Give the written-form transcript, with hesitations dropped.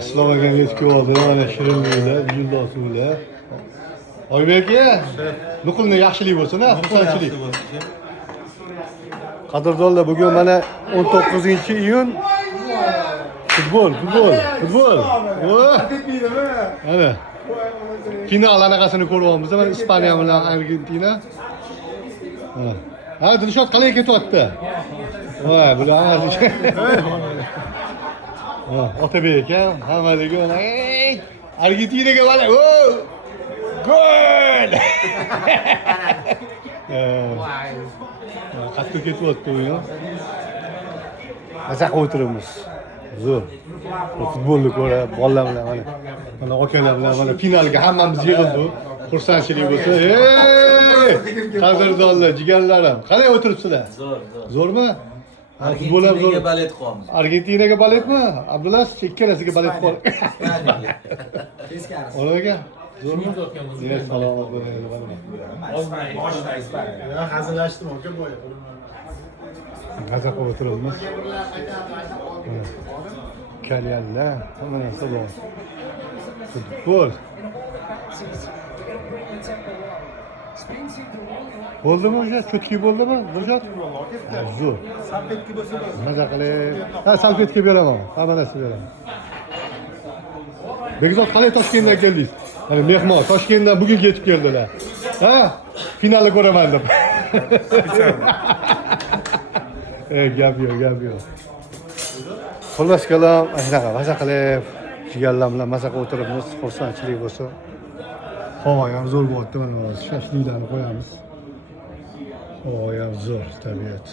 Islomaga yetib oldi. Mana shirinliklar, guldosular. Oybek aka, nuqulni yaxshilik bo'lsin, xursandchilik. Qadrdonlar, bugun mana 19-iyun. Futbol. Mana final anaqasini ko'ryapmiz. Mana Ispaniya bilan Argentina. Ha, Dilshod qalay ketyapti? Voy, bular hammasi. Otabek aka, hammaliga mana Argentinaga mana. Gol! Qattiq ketyapti o'yin. Mazaqa o'tiramiz. Zo'r. Futbolni ko'rib, bolalar bilan mana akalar bilan mana finalga hammamiz yig'ildik. Xursandchilik bo'lsa, qadrdonlar, jigarlarim, qalay o'tiribsizlar? Zo'rmi? Futbol ham zo'r. Balet qo'yamiz. Argentinaga baletmi? Abdulaziz ikkalasiga balet qo'y. Teskari. Onaga zo'rmi? Salomat bo'ling. Hazillashdim aka boya. Mazaqa o'tiribmiz. Kalyanlar, hamma narsa bor. Futbol. Bo'ldimi o'sha? Cho'tki bo'ldimi? Dilshod? Zo'r. Salfetki bo'lsa bo'lsin. Maza qilib. Ha, salfetga beraman. Hamma narsa beraman. Bekzod, qalay Toshkentdan keldingiz? Mana mehmon Toshkentdan bugun yetib keldilar. Ha? Finalni ko'raman deb. Gap yo'q. Xullas kalom, shunaqa maza qilib, jigarlar bilan mazaqa o'tiribmiz, xursandchilik bo'lsa. Havo ham zo'r bo'lyapti, mana hozir shashliklarni qo'yamiz. Havo ham zo'r, tabiat.